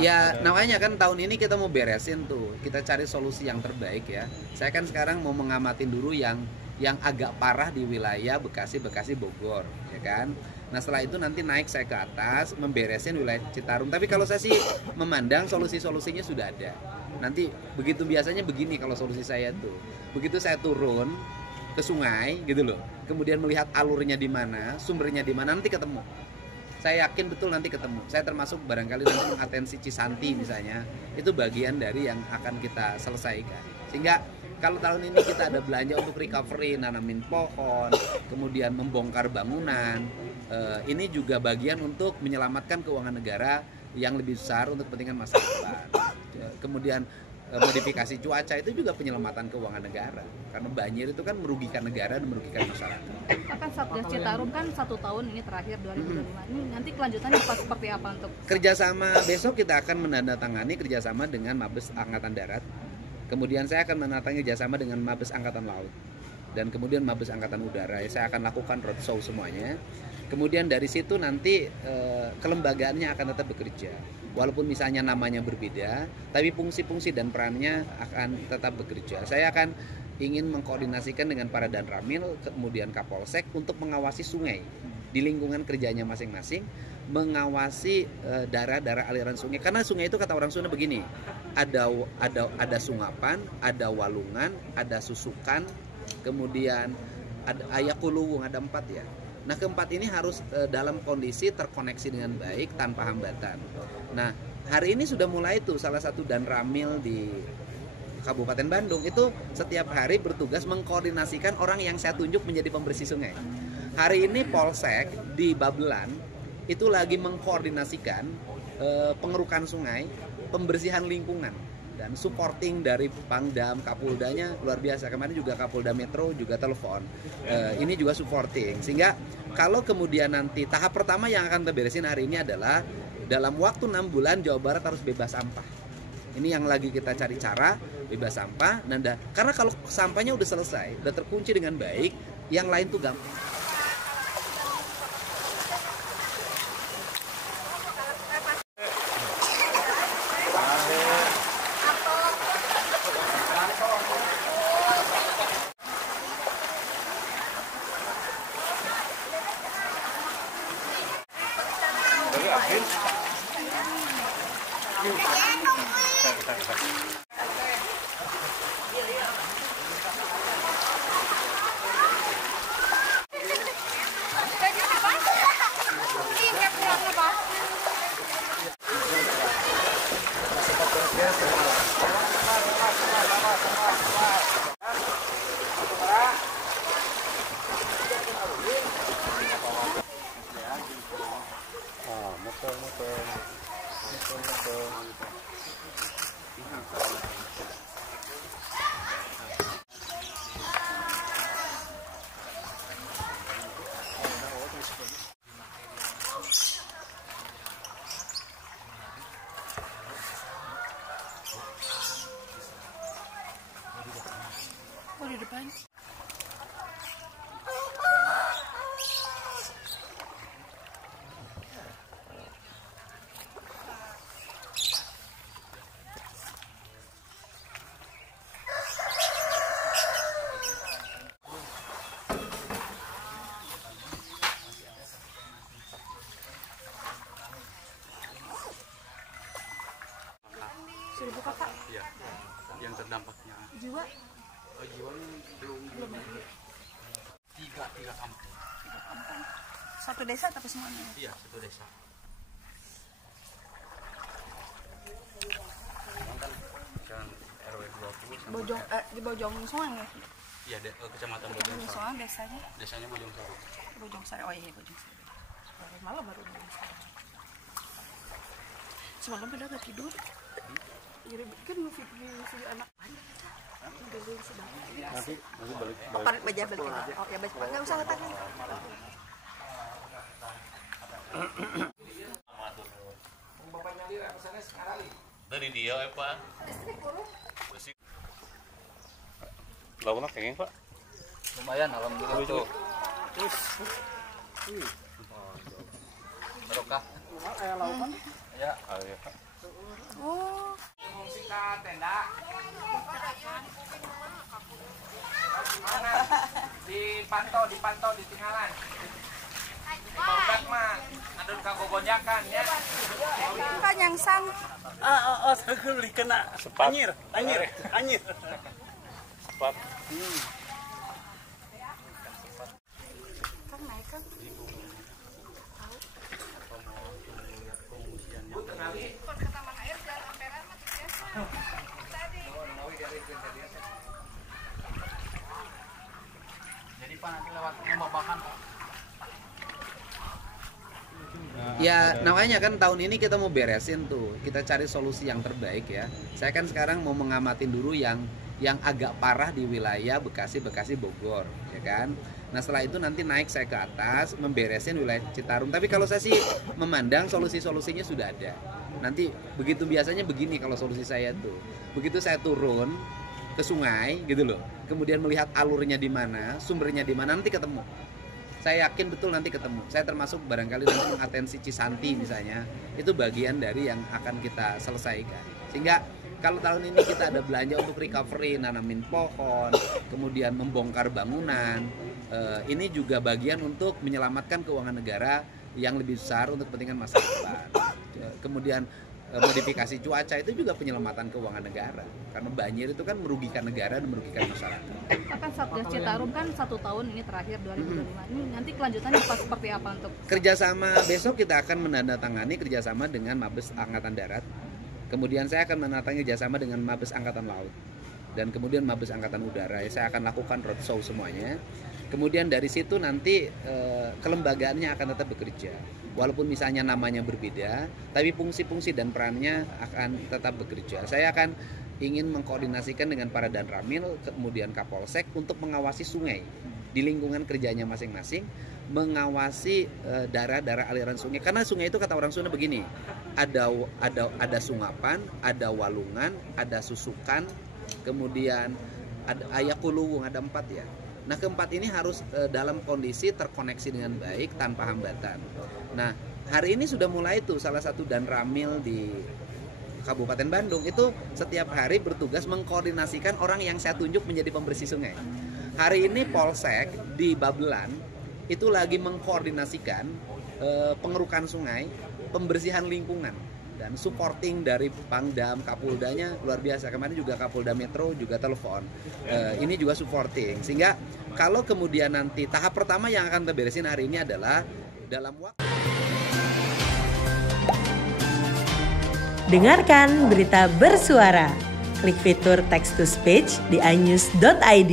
Ya namanya kan tahun ini kita mau beresin tuh, kita cari solusi yang terbaik ya. Saya kan sekarang mau mengamatin dulu yang agak parah di wilayah Bekasi Bogor, ya kan. Nah setelah itu nanti naik saya ke atas memberesin wilayah Citarum. Tapi kalau saya sih memandang solusinya sudah ada. Nanti begitu biasanya begini kalau solusi saya tuh, begitu saya turun ke sungai gitu loh, kemudian melihat alurnya di mana, sumbernya di mana, nanti ketemu. Saya yakin betul nanti ketemu. Saya termasuk barangkali nanti mengatensi Cisanti misalnya, itu bagian dari yang akan kita selesaikan. Sehingga kalau tahun ini kita ada belanja untuk recovery, nanamin pohon, kemudian membongkar bangunan, ini juga bagian untuk menyelamatkan keuangan negara yang lebih besar untuk kepentingan masa depan. Kemudian modifikasi cuaca itu juga penyelamatan keuangan negara, karena banjir itu kan merugikan negara dan merugikan masyarakat. Kan Satgas Citarum kan 1 tahun ini terakhir 2025. Ini nanti kelanjutannya seperti apa untuk kerjasama? Besok kita akan menandatangani kerjasama dengan Mabes Angkatan Darat, kemudian saya akan menandatangani kerjasama dengan Mabes Angkatan Laut, dan kemudian Mabes Angkatan Udara. Saya akan lakukan roadshow semuanya. Kemudian dari situ nanti kelembagaannya akan tetap bekerja. Walaupun misalnya namanya berbeda, tapi fungsi-fungsi dan perannya akan tetap bekerja. Saya akan ingin mengkoordinasikan dengan para Danramil, kemudian Kapolsek untuk mengawasi sungai di lingkungan kerjanya masing-masing, mengawasi daerah-daerah aliran sungai. Karena sungai itu kata orang Sunda begini, ada sungapan, ada walungan, ada susukan, kemudian ada ayakuluwung, ada 4 ya. Nah keempat ini harus dalam kondisi terkoneksi dengan baik tanpa hambatan. Nah hari ini sudah mulai tuh salah satu Danramil di Kabupaten Bandung itu setiap hari bertugas mengkoordinasikan orang yang saya tunjuk menjadi pembersih sungai. Hari ini Polsek di Babelan itu lagi mengkoordinasikan pengerukan sungai, pembersihan lingkungan, dan supporting dari Pangdam, Kapoldanya luar biasa. Kemarin juga Kapolda Metro juga telepon. Ini juga supporting. Sehingga kalau kemudian nanti tahap pertama yang akan kita beresin hari ini adalah dalam waktu 6 bulan Jawa Barat harus bebas sampah. Ini yang lagi kita cari cara bebas sampah. Karena kalau sampahnya udah selesai, udah terkunci dengan baik, yang lain tuh gampang. di depan? Sudah buka, Pak? Iya, yang terdampaknya. Jiwa? Oh, jiwa belum. Tiga kampung. Satu desa tapi semuanya? Iya, satu desa. Kan RW 20 sama Bojong, di Bojong Soang ya? Iya, kecamatan Bojong Sari. Soang desanya? Desanya Bojong Sari. Bojong Sari, oh iya Bojong Sari. Malam baru Bojong Sari. Semalam udah gak tidur. Jadi kan video anak Nanti balik. Parit baja balik aja. Oh ya balik. Enggak usah letakkan. Dari dia Pak. Lauknya kenging Pak. Lumayan alhamdulillah tuh. Barokah. Hmm. Ya. Oh, iya, Pak. Oh, Mengungsikan tenda. Dipantau ditinggalan. Baudak mah adun kanggo gonjakan ya. kan yang sang. Sagel kena Sepat. anyir. Sepat. Kan naik kan. Jadi Pak nanti lewat Babakan Pak. Ya namanya kan tahun ini kita mau beresin tuh, kita cari solusi yang terbaik ya. Saya kan sekarang mau mengamatin dulu yang agak parah di wilayah Bekasi Bogor, ya kan. Nah setelah itu nanti naik saya ke atas memberesin wilayah Citarum. Tapi kalau saya sih memandang solusinya sudah ada. Nanti begitu biasanya begini kalau solusi saya tuh, begitu saya turun ke sungai gitu loh, kemudian melihat alurnya di mana, sumbernya di mana, nanti ketemu. Saya yakin betul nanti ketemu. Saya termasuk barangkali nanti mengatensi Cisanti misalnya, itu bagian dari yang akan kita selesaikan. Sehingga kalau tahun ini kita ada belanja untuk recovery, nanamin pohon, kemudian membongkar bangunan, ini juga bagian untuk menyelamatkan keuangan negara yang lebih besar untuk kepentingan masa depan. Kemudian modifikasi cuaca itu juga penyelamatan keuangan negara, karena banjir itu kan merugikan negara dan merugikan masyarakat. Akan Satgas Citarum kan 1 tahun ini terakhir 2025. Ini nanti kelanjutannya seperti apa untuk Kerjasama besok kita akan menandatangani kerjasama dengan Mabes Angkatan Darat. Kemudian saya akan menandatangani kerjasama dengan Mabes Angkatan Laut dan kemudian Mabes Angkatan Udara. Saya akan lakukan roadshow semuanya. Kemudian dari situ nanti kelembagaannya akan tetap bekerja. Walaupun misalnya namanya berbeda, tapi fungsi-fungsi dan perannya akan tetap bekerja. Saya akan ingin mengkoordinasikan dengan para Danramil, kemudian Kapolsek untuk mengawasi sungai di lingkungan kerjanya masing-masing, mengawasi daerah-daerah aliran sungai. Karena sungai itu kata orang Sunda begini, ada sungapan, ada walungan, ada susukan, kemudian ada ayakuluwung, ada 4 ya. Nah keempat ini harus dalam kondisi terkoneksi dengan baik tanpa hambatan. Nah hari ini sudah mulai tuh salah satu Danramil di Kabupaten Bandung itu setiap hari bertugas mengkoordinasikan orang yang saya tunjuk menjadi pembersih sungai. Hari ini Polsek di Babelan itu lagi mengkoordinasikan pengerukan sungai, pembersihan lingkungan, dan supporting dari Pangdam, Kapoldanya luar biasa. Kemarin juga Kapolda Metro juga telepon. Ini juga supporting. Sehingga kalau kemudian nanti tahap pertama yang akan kita beresin hari ini adalah dalam waktu. Dengarkan berita bersuara. Klik fitur text to speech di inews.id.